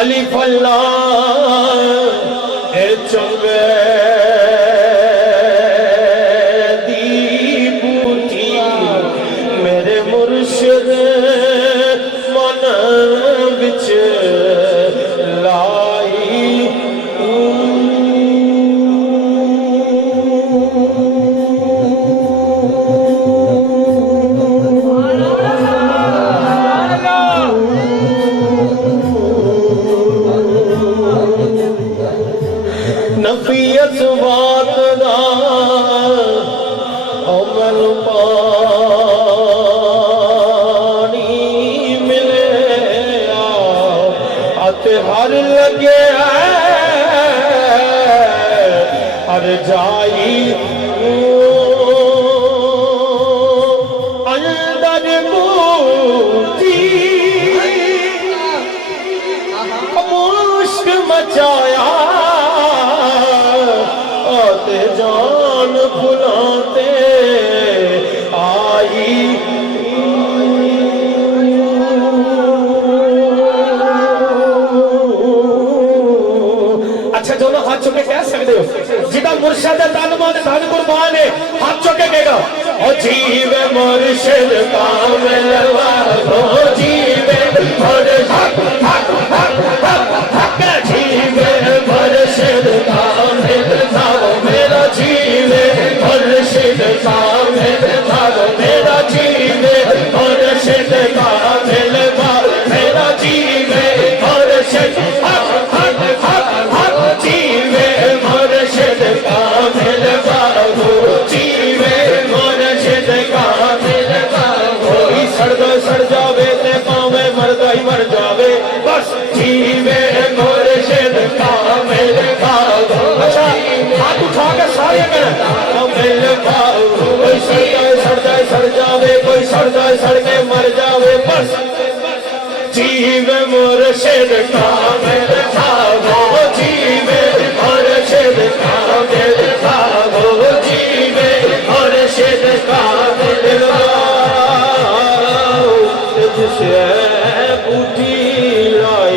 अलिफ अल्लाह ए चंगे दी बूटी मेरे मुर्शिद मन विच लाई नफियत बात दा अमल पानी मिले आते हर लगे हर जाई अंदर बूटी मुश्क मचाया जान बुलाते आई अच्छा दोनों हाथ चुके कह सकते हो जिदा मुर्शिद तन मन धन कुर्बान है हाथ चुके कहेगा और जीव मुर्शिद कामिल हो जीवे जीव मुर्शिद कामिल मेरा जीवे मुर्शिद कामिल मेरा जीवे मुर्शिद कामिल मेरा जीवे मुर्शिद जीवे मुर्शिद कामिल जीवे मुर्शिद कामिल कोई सड़ जावे ते पावे मरदा ही मर जावे बस जीवे मुर्शिद कामिल अच्छा हाथ उठा के सारे कामिल कोई सड़ जावे कोई सड़ के मर जावे बस जीवे मुर्शिद कामिल जीवे मुर्शिद कामिल जीवे मुर्शिद कामिल तुझसे